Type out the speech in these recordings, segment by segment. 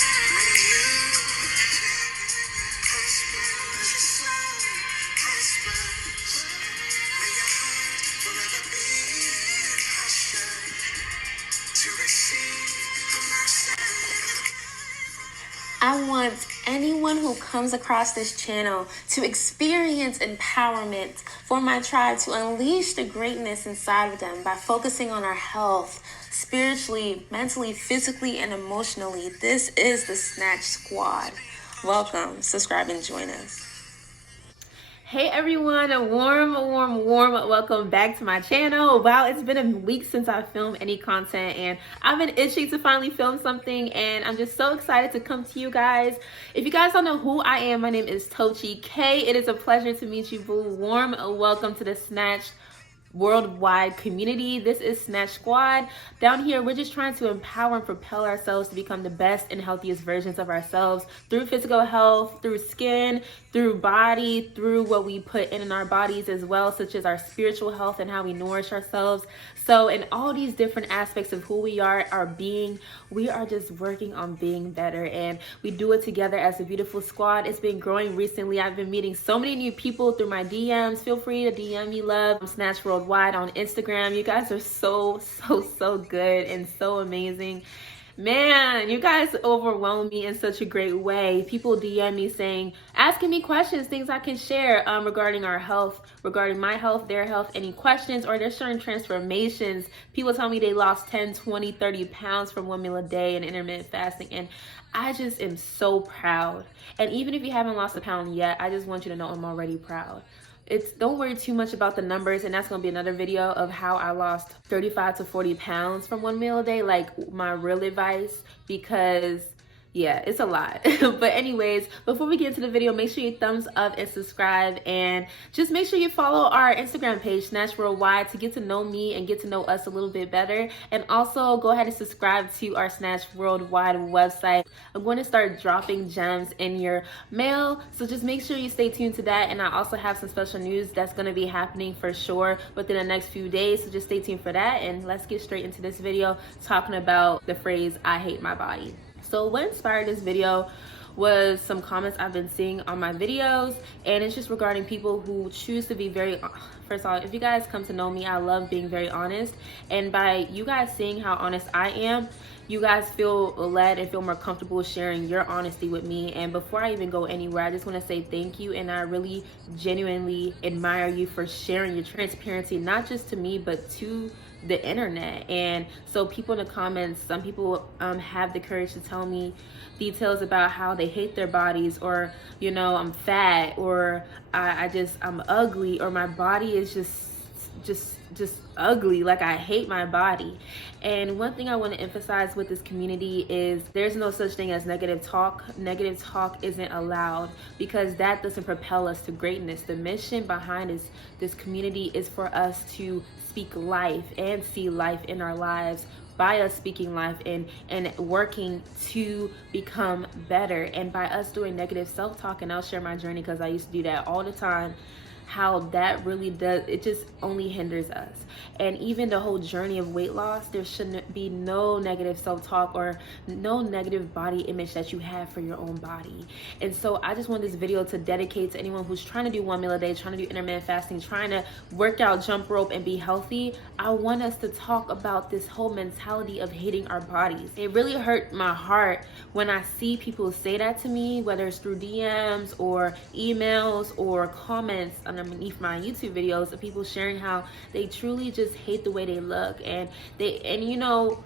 I want anyone who comes across this channel to experience empowerment, for my tribe to unleash the greatness inside of them by focusing on our health, spiritually, mentally, physically, and emotionally. This is the Snatched Squad. Welcome, subscribe, and join us. Hey everyone, a warm welcome back to my channel. Wow, it's been a week since I filmed any content and I've been itching to finally film something, and I'm just so excited to come to you guys. If you guys don't know who I am, my name is Tochi K. It is a pleasure to meet you, boo. Warm welcome to the Snatched worldwide community. This is Snatched Squad. Down here, we're just trying to empower and propel ourselves to become the best and healthiest versions of ourselves through physical health, through skin, through body, through what we put in our bodies as well, such as our spiritual health and how we nourish ourselves. So in all these different aspects of who we are, our being, we are just working on being better, and we do it together as a beautiful squad. It's been growing recently. I've been meeting so many new people through my DMs. Feel free to DM me love. I'm Snatched Worldwide on Instagram. You guys are so good and so amazing. Man, you guys overwhelm me in such a great way. People DM me saying, asking me questions, things I can share regarding our health, regarding my health, their health, any questions, or there's certain transformations. People tell me they lost 10, 20, 30 pounds from 1 meal a day and intermittent fasting, and I just am so proud. And even if you haven't lost a pound yet, I just want you to know I'm already proud. Don't worry too much about the numbers, and that's going to be another video of how I lost 35 to 40 pounds from 1 meal a day, like my real advice, because yeah, it's a lot. But anyways, before we get into the video, make sure you thumbs up and subscribe, and just make sure you follow our Instagram page, Snatched Worldwide, to get to know me and get to know us a little bit better. And also go ahead and subscribe to our Snatched Worldwide website. I'm going to start dropping gems in your mail, so just make sure you stay tuned to that. And I also have some special news that's going to be happening for sure within the next few days, so just stay tuned for that. And let's get straight into this video talking about the phrase, I hate my body. So what inspired this video was some comments I've been seeing on my videos, and it's just regarding people who choose to be very, first of all, if you guys come to know me, I love being very honest, and by you guys seeing how honest I am, you guys feel led and feel more comfortable sharing your honesty with me. And before I even go anywhere, I just want to say thank you, and I really genuinely admire you for sharing your transparency, not just to me but to the internet. And so people in the comments, some people have the courage to tell me details about how they hate their bodies, or you know, I'm fat, or I'm ugly, or my body is just ugly, like I hate my body. And one thing I want to emphasize with this community is there's no such thing as negative talk. Negative talk isn't allowed, because that doesn't propel us to greatness. The mission behind this community is for us to speak life and see life in our lives by us speaking life and working to become better. And by us doing negative self-talk, and I'll share my journey because I used to do that all the time, how that really does, it just only hinders us. And even the whole journey of weight loss, there shouldn't be no negative self-talk or no negative body image that you have for your own body. And so I just want this video to dedicate to anyone who's trying to do 1 meal a day, trying to do intermittent fasting, trying to work out, jump rope, and be healthy. I want us to talk about this whole mentality of hating our bodies. It really hurt my heart when I see people say that to me, whether it's through DMs or emails or comments underneath my YouTube videos of people sharing how they truly just hate the way they look, and you know,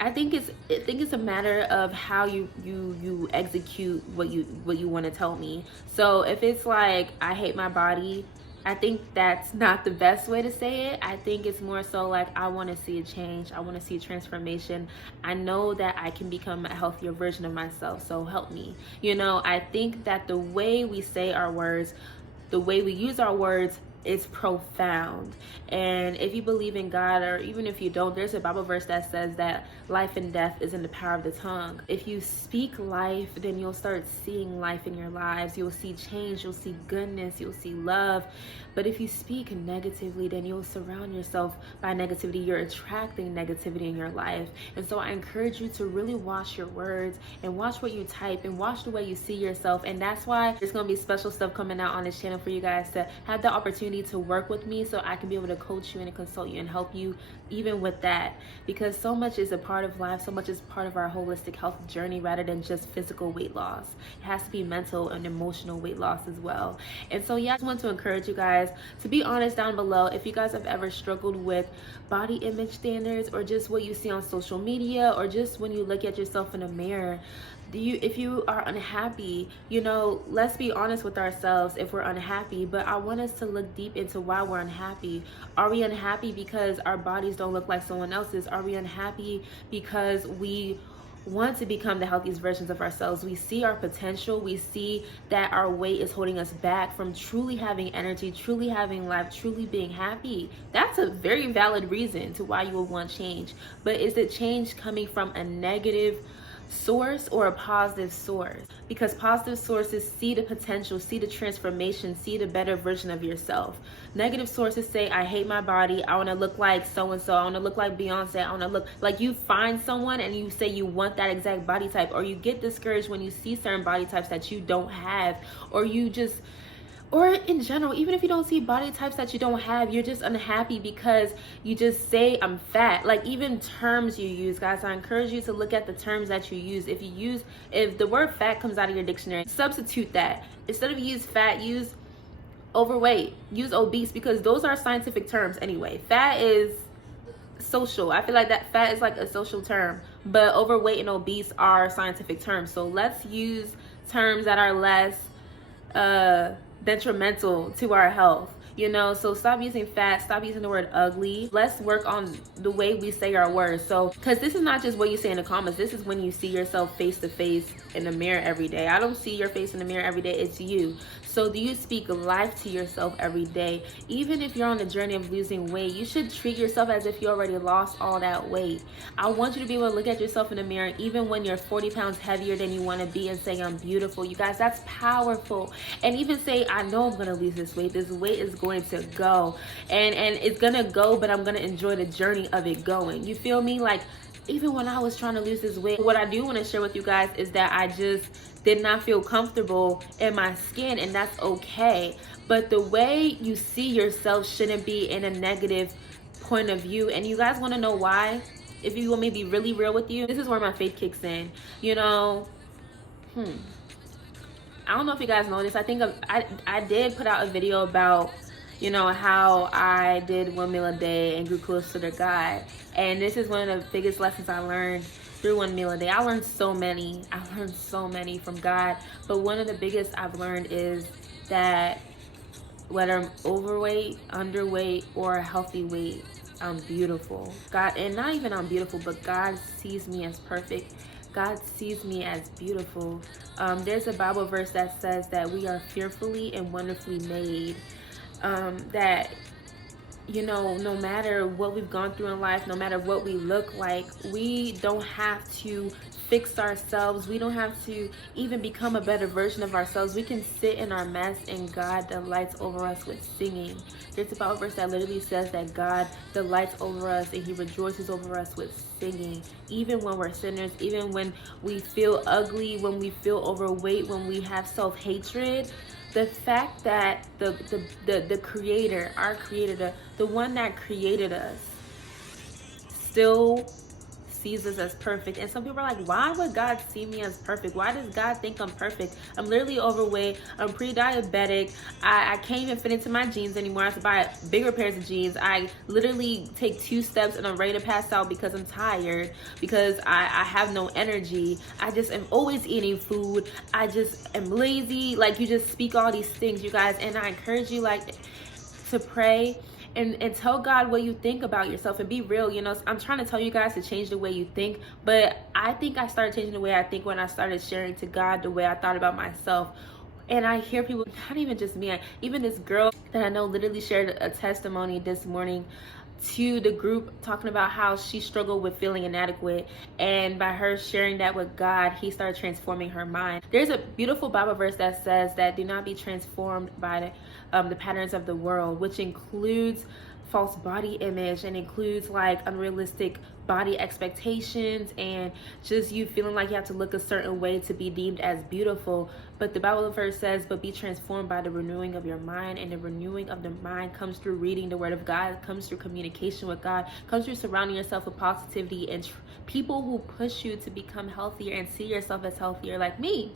I think it's a matter of how you execute what you want to tell me. So if it's like I hate my body, I think that's not the best way to say it. I think it's more so like I want to see a change. I want to see a transformation. I know that I can become a healthier version of myself, so help me. You know, I think that the way we say our words, the way we use our words it's profound. And if you believe in God, or even if you don't, there's a Bible verse that says that life and death is in the power of the tongue. If you speak life, then you'll start seeing life in your lives. You'll see change, you'll see goodness, you'll see love. But if you speak negatively, then you'll surround yourself by negativity. You're attracting negativity in your life. And so I encourage you to really watch your words and watch what you type and watch the way you see yourself. And that's why there's going to be special stuff coming out on this channel for you guys to have the opportunity to work with me, so I can be able to coach you and consult you and help you even with that, because so much is a part of life, so much is part of our holistic health journey rather than just physical weight loss. It has to be mental and emotional weight loss as well. And so yeah, I just want to encourage you guys to be honest down below if you guys have ever struggled with body image standards, or just what you see on social media, or just when you look at yourself in a mirror. If you are unhappy, let's be honest with ourselves if we're unhappy. But I want us to look deep into why we're unhappy. Are we unhappy because our bodies don't look like someone else's? Are we unhappy because we want to become the healthiest versions of ourselves? We see our potential. We see that our weight is holding us back from truly having energy, truly having life, truly being happy. That's a very valid reason to why you will want change. But is it change coming from a negative source or a positive source? Because positive sources see the potential, see the transformation, see the better version of yourself. Negative sources say, I hate my body, I want to look like so-and-so, I want to look like Beyonce, I want to look like. You find someone and you say you want that exact body type, or you get discouraged when you see certain body types that you don't have, or in general, even if you don't see body types that you don't have, you're just unhappy because you just say, I'm fat. Like, even terms you use, guys, I encourage you to look at the terms that you use. If the word fat comes out of your dictionary, substitute that. Instead of use fat, use overweight, use obese, because those are scientific terms anyway. Fat is social. I feel like that fat is like a social term, but overweight and obese are scientific terms. So let's use terms that are less detrimental to our health. So stop using fat, stop using the word ugly. Let's work on the way we say our words. So, because this is not just what you say in the comments, this is when you see yourself face to face in the mirror every day. I don't see your face in the mirror every day, it's you. So do you speak life to yourself every day? Even if you're on the journey of losing weight, you should treat yourself as if you already lost all that weight. I want you to be able to look at yourself in the mirror even when you're 40 pounds heavier than you want to be, and say, I'm beautiful. You guys, that's powerful. And even say, I know I'm going to lose this weight. This weight is going to go. And it's going to go, but I'm going to enjoy the journey of it going. You feel me? Like, even when I was trying to lose this weight, what I do want to share with you guys is that I just did not feel comfortable in my skin, and that's okay. But the way you see yourself shouldn't be in a negative point of view. And you guys want to know why? If you want me to be really real with you, this is where my faith kicks in. I don't know if you guys know this. I think I did put out a video about how I did 1 meal a day and grew closer to God. And this is one of the biggest lessons I learned through 1 meal a day. I learned so many from God. But one of the biggest I've learned is that whether I'm overweight, underweight, or a healthy weight, I'm beautiful. God, and not even I'm beautiful, but God sees me as perfect. God sees me as beautiful. There's a Bible verse that says that we are fearfully and wonderfully made. That no matter what we've gone through in life, no matter what we look like, we don't have to fix ourselves. We don't have to even become a better version of ourselves. We can sit in our mess, and God delights over us with singing. There's a Bible verse that literally says that God delights over us and He rejoices over us with singing. Even when we're sinners, even when we feel ugly, when we feel overweight, when we have self-hatred, the fact that the creator, our creator, the one that created us, still sees us as perfect. And some people are like, why would God see me as perfect? Why does God think I'm perfect? I'm literally overweight. I'm pre-diabetic. I can't even fit into my jeans anymore. I have to buy bigger pairs of jeans. I literally take 2 steps and I'm ready to pass out because I'm tired, because I have no energy. I just am always eating food. I just am lazy. Like, you just speak all these things, you guys. And I encourage you, like, to pray and tell God what you think about yourself, and be real. I'm trying to tell you guys to change the way you think, but I think I started changing the way I think when I started sharing to God the way I thought about myself. And I hear people, not even just me, even this girl that I know literally shared a testimony this morning to the group talking about how she struggled with feeling inadequate, and by her sharing that with God, he started transforming her mind. There's a beautiful Bible verse that says that do not be transformed by the patterns of the world, which includes false body image and includes like unrealistic body expectations and just you feeling like you have to look a certain way to be deemed as beautiful. But the Bible verse says, but be transformed by the renewing of your mind, and the renewing of the mind comes through reading the word of God, comes through communication with God, comes through surrounding yourself with positivity and people who push you to become healthier and see yourself as healthier, like me.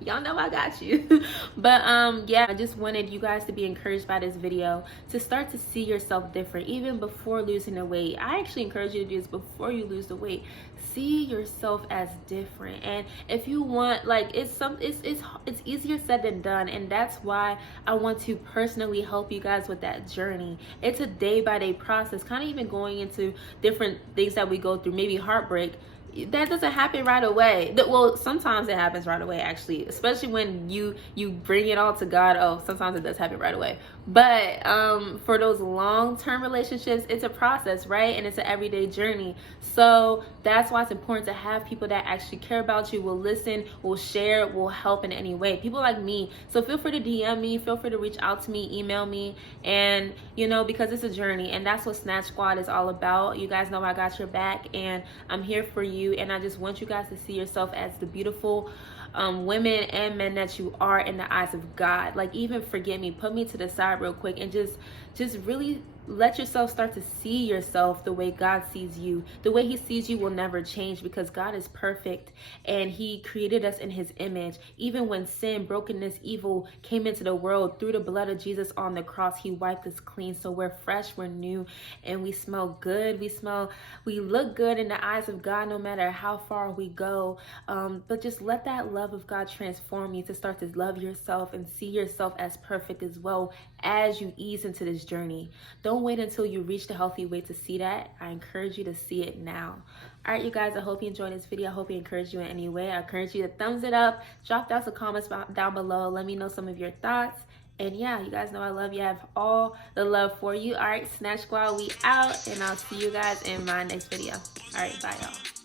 Y'all know I got you. But yeah, I just wanted you guys to be encouraged by this video, to start to see yourself different even before losing the weight. I actually encourage you to do this before you lose the weight. See yourself as different. And if you want, like, it's easier said than done, and that's why I want to personally help you guys with that journey. It's a day-by-day process, kind of even going into different things that we go through, maybe heartbreak. That doesn't happen right away. Well, sometimes it happens right away, actually, especially when you bring it all to God. Oh, sometimes it does happen right away. But for those long-term relationships, it's a process, right? And it's an everyday journey. So that's why it's important to have people that actually care about you, will listen, will share, will help in any way. People like me. So feel free to DM me, feel free to reach out to me, email me, and because it's a journey, and that's what Snatch Squad is all about. You guys know I got your back, and I'm here for you. And I just want you guys to see yourself as the beautiful women and men that you are in the eyes of God. Like, even forget me, put me to the side real quick, and just really let yourself start to see yourself the way God sees you. The way he sees you will never change, because God is perfect and he created us in his image. Even when sin, brokenness, evil came into the world, through the blood of Jesus on the cross, he wiped us clean. So we're fresh, we're new, and we smell good. We look good in the eyes of God no matter how far we go. But just let that love of God transform you to start to love yourself and see yourself as perfect as well as you ease into this journey. Don't wait until you reach the healthy weight to see that. I encourage you to see it now. All right, you guys, I hope you enjoyed this video. I hope it encouraged you in any way. I encourage you to thumbs it up, drop down some comments down below. Let me know some of your thoughts. And yeah, you guys know I love you. I have all the love for you. All right, Snatch Squad, we out, and I'll see you guys in my next video. All right, bye, y'all.